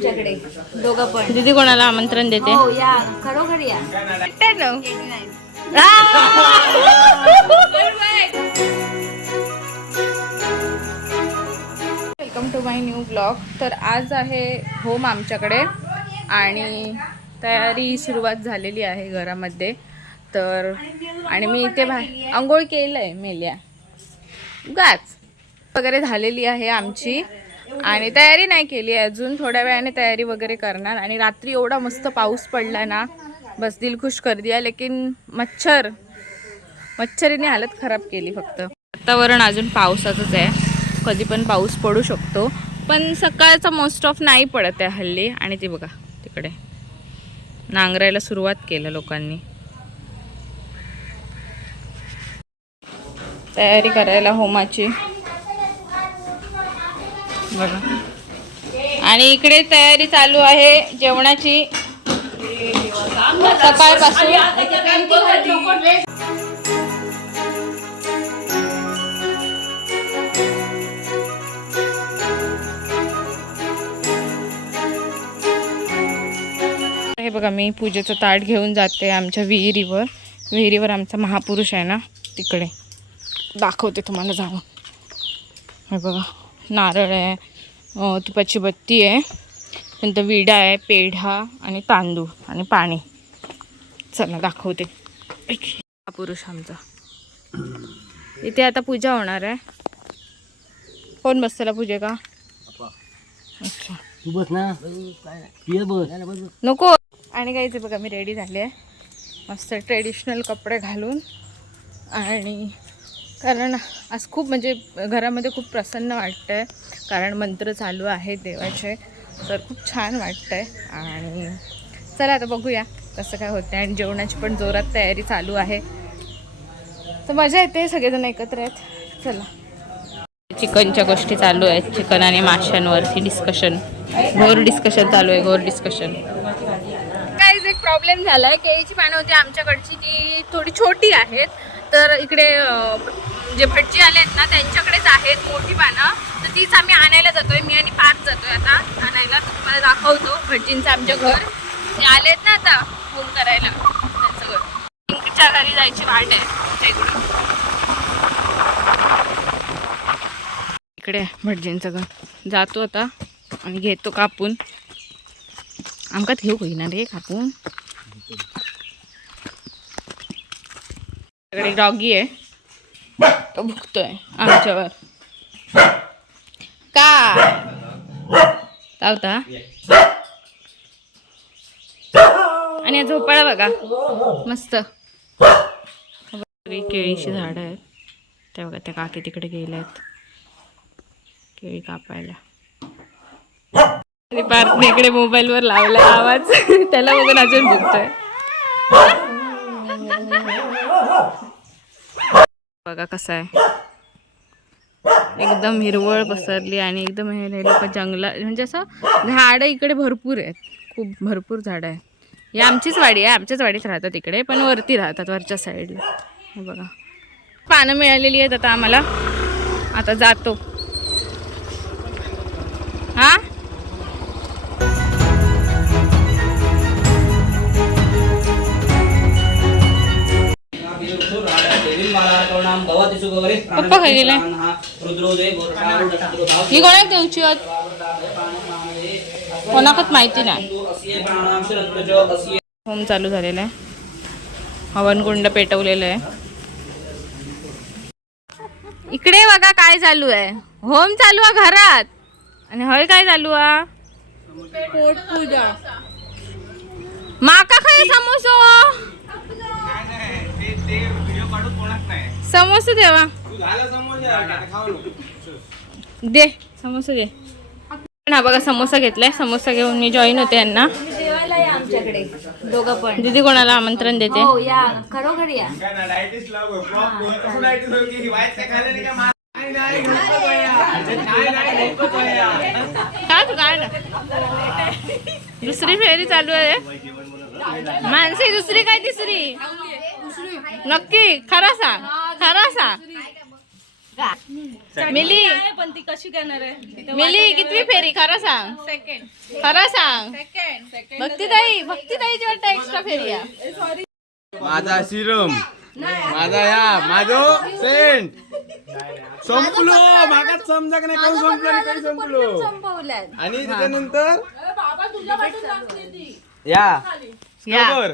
आमच्याकडे दोघं पण. दीदी कोणाला आमंत्रण देते? हो या, खरोखर या. Welcome to my new blog. तर आज आहे होम आमच्याकडे आणि तयारी सुरुवात झालेली आहे घरामध्ये. तर आणि मी इथे आंघोळ केलंय मेल्या गाच वगैरे झालेली आहे आमची आणि तयारी नाही केली अजून. थोड्या वेळाने तयारी वगैरे करणार. आणि रात्री एवढा मस्त पाऊस पडला ना, बस दिल खुश कर दिया. लेकिन मच्छरीने हालत खराब केली. फक्त वातावरण अजून पावसाचंच आहे, कधी पण पाऊस पडू शकतो. पण सकाळचा मोस्ट ऑफ नाही पडत आहे हल्ली. आणि ते बघा तिकडे नांगरायला सुरुवात केलं लोकांनी, तयारी करायला होमाची बघा. आणि इकडे तयारी चालू आहे जेवणाची सकाळपासून. हे बघा मी पूजेचं ताट घेऊन जाते आमच्या विहिरीवर आमचा महापुरुष आहे ना, तिकडे दाखवते तुम्हाला जाऊन. हे बघा नारळ आहे, तुपाची बत्ती आहे, नंतर विडा आहे, पेढा आणि तांदूळ आणि पाणी. चला दाखवते. महापुरुष आमचा इथे आता पूजा होणार आहे. कोण बसतेला पूजे का? अच्छा तू बस ना, नको. आणि काहीच बघा मी रेडी झाले आहे मस्त ट्रेडिशनल कपडे घालून. आणि कारण आज खूप म्हणजे घरामध्ये खूप प्रसन्न वाटतं आहे, कारण मंत्र चालू आहे देवाचे. तर खूप छान वाटतं आहे. आणि चला आता बघूया कसं काय होतं. आणि जेवणाची पण जोरात तयारी चालू आहे, तर मजा येते. सगळेजण एकत्र आहेत. चला चिकनच्या गोष्टी चालू आहेत, चिकन आणि माशांवरती डिस्कशन, घोर डिस्कशन चालू आहे, घोर डिस्कशन. काहीच एक प्रॉब्लेम झाला आहे. केळीची पानं होती आमच्याकडची, ती थोडी छोटी आहेत. तर इकडे जे भटजी आले आहेत ना त्यांच्याकडेच आहेत मोठी पानं. तर तीच आम्ही आणायला जातोय, मी आणि पार्थ जातोय आता आणायला. तर तुम्हाला दाखवतो भटजींचं आमच्या घर. ते आलेत ना आता होम करायला, त्यांचं घर. पिंकच्या घरी जायची वाट आहे इकडून. इकडे भटजींचं घर. जातो आता आणि घेतो कापून. आमकात घेऊ ना रे कापून. इकडे डॉगी आहे, तो भुकतोय आमच्यावर का होता. आणि झोपाळा बघा मस्त. केळीची झाडं आहेत त्या बघा, त्या काकी तिकडे गेल्या आहेत केळी कापायला. आणि पार्थने इकडे मोबाईलवर लावला आवाज, त्याला बघून अजून भुकतोय. बघा कसं आहे, एकदम हिरवळ पसरली. आणि एकदम हे लोक जंगला म्हणजे असं झाडं इकडे भरपूर आहेत, खूप भरपूर झाडं आहे. ही आमचीच वाडी आहे, आमच्याच वाडीत राहतात इकडे, पण वरती राहतात वरच्या साईडला. हे बघा पानं मिळालेली आहेत आता आम्हाला. आता जातो. हा पप्पा काय गेले? ही कोणाक देऊची कोणाकच माहिती नाही. होम चालू झालेलं आहे, हवनकुंड पेटवलेलं आहे. इकडे बघा काय चालू आहे, होम चालू आहे घरात. आणि हय काय चालू आहे, पोट पूजा. माका काय समोसा समोसा देवा दे, समोसा घे. हा बघा समोसा घेतलाय, समोसा घेऊन मी जॉईन होते यांना. जेवायला या आमच्याकडे दोघं पण. दीदी कोणाला आमंत्रण देते? हो या, खरोखर या. काय दुसरी फेरी चालू आहे मानसी, दुसरी काय तिसरी? नक्की खरा सांग, खरा सांग. मिली पण ती कशी करणार आहे? मिली कितवी फेरी खरं सांग. खरं सांग. भक्तीताईची वाटतं एक्स्ट्रा फेरी आहे. माझा सिरम माझा या माझो सेंट संपलो मागात समजा का नाही काही संपलं नाही काही संपलो आणि त्याच्यानंतर या बरोबर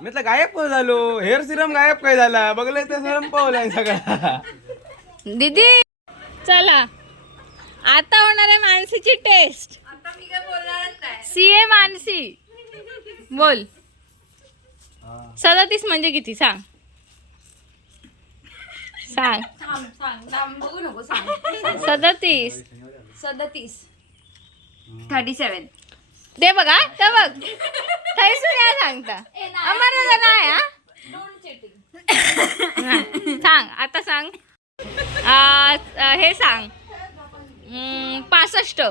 म्हटलं गायब काय झालो हेअर सिरम गायब काय झाला बघलं ते सिरम पावलाय सगळा. दीदी चला आता होणार आहे मानसीची टेस्ट. सीए मानसी बोल 37 म्हणजे किती सांग. सांग. बघू नको सांग. 37 37 ते बघा ते बघ थैसून या सांगता आम्हाला नाही हा. सांग आता सांग. हे सांग 65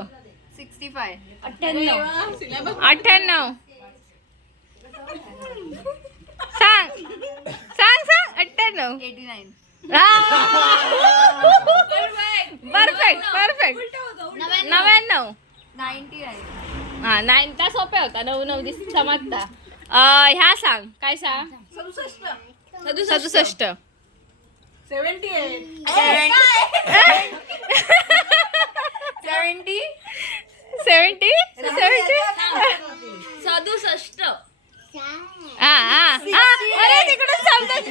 65 98 सांग सांग सांग 98 89 परफेक्ट परफेक्ट 99 99 हा 9 त्या सोप्या होता 9 दिस समजता. ह्या सांग काय सांग 67 70 67 अरे तिकडून चालतात.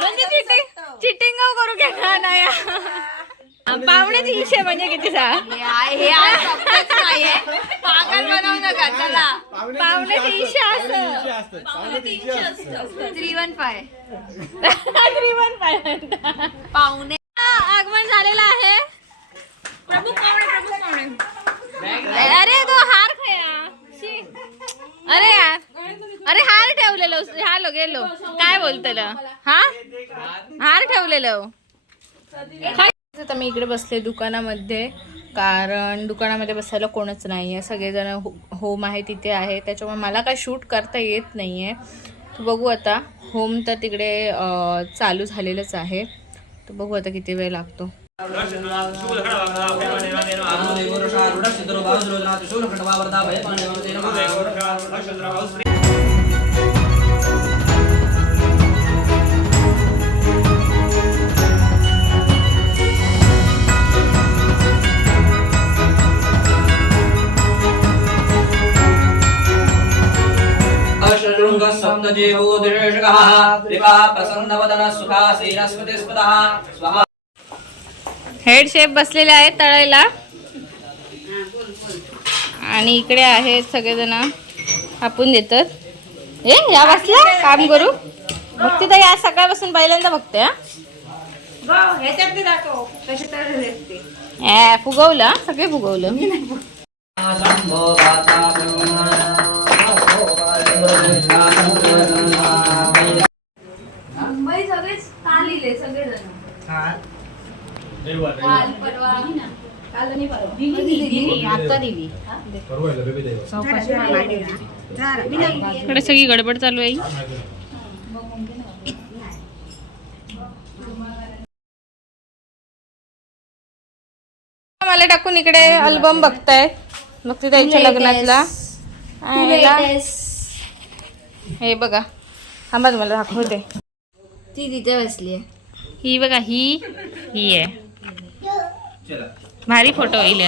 म्हणजे चिटिंग करू घ्या नाही. पाहुण्याची हिशे म्हणजे किती सांग. पागल बनवू नका चला. पाहुण्याची हिशा असं 315 पाहुणे आगमन झालेलं आहे. अरे तो हार खाया. अरे यार अरे हार ठेवलेलो हालो गेलो काय बोलतेला हा हार ठेवलेलो. आता मी इकडे बसले दुकानामध्ये कारण दुकानामध्ये बसायला कोणच नाही आहे. सगळेजण होम आहे तिथे आहे त्याच्यामुळे मला काय शूट करता येत नाही आहे. तर बघू आता होम तर तिकडे चालू झालेलंच आहे. तर बघू आता किती वेळ लागतो. हेड शेफ बसलेले आहेत तळायला आणि इकडे आहेत सगळेजण कापून देतात. या बसला काम करू बघते तर या सकाळपासून पहिल्यांदा बघते. फुगवलं सगळे फुगवलं. मुंबई सगळेच काल लिहिले सगळेजण. काल परवा इकडे सगळी गडबड चालू आहे. मला टाकून इकडे अल्बम बघताय मग ते त्यांच्या लग्नातला हे बघा थांबा तुम्हाला दाखवते. ती तिथे बसली आहे. ही बघा ही आहे भारी फोटो येईल.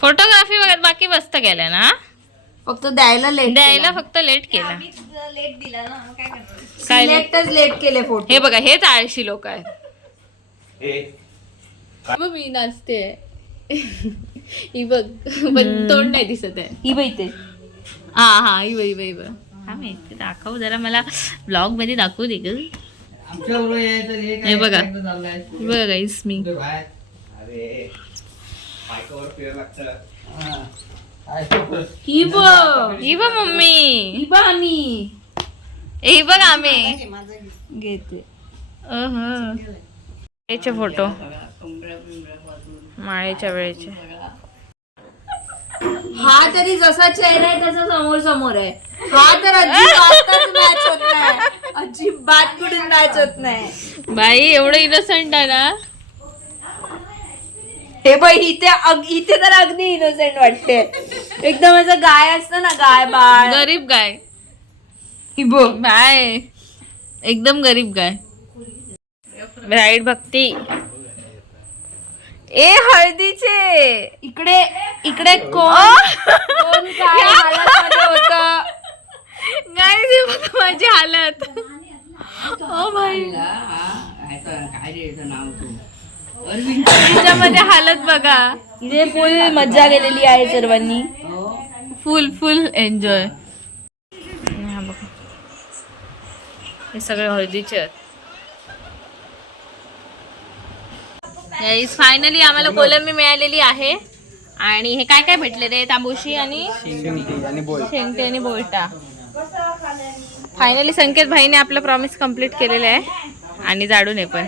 फोटोग्राफी बघा बाकी मस्त केल्या ना. फक्त द्यायला फक्त लेट केला. लेट दिला ना काय करतो. काय सिलेक्टच लेट केले फोटो. हे बघा हेच आळशी लोक आहेत. मी नाचते ही बघ पण तोंड नाही दिसत आहे. ही बघते हा ही बाई हा माहिती दाखव जरा मला ब्लॉग मध्ये दाखवू दे ग. हे बघा बघा गाईस मी ही बघ मम्मी ही बघ आम्ही हे बघ आम्ही घेते. याचे फोटो माळेच्या वेळेचे. हा तरी जसा चेहरा आहे तसा समोर आहे. हा तर अजिबातच मॅच होत नाही. अजिबात कुठून मॅच होत नाही. बाई एवढं इनोसंट आहे ना. हे बाई इथे तर अगदी इनोसेंट वाटते. एकदम असं गाय असतं ना, गाय बाळ. गरीब गाय. ही बघ बाय एकदम गरीब गाय. राईट भक्ती. ए हळदीचे इकडे कोण काय हालतमध्ये होतं. गाय माझी हालत. ओ भाई तिच्यामध्ये हालत बघा. इथे फुल मज्जा केलेली आहे सर्वांनी. फुल एन्जॉय. हे सगळे हळदीचे आहेत. फायनली आम्हाला कोलंबी मिळालेली आहे. आणि हे काय काय भेटले रे? तांबूशी आणि शेंगटी आणि बोलटा. फायनली संकेत भाईने आपलं प्रॉमिस कम्प्लीट केलेलं आहे आणि जाडून हे पण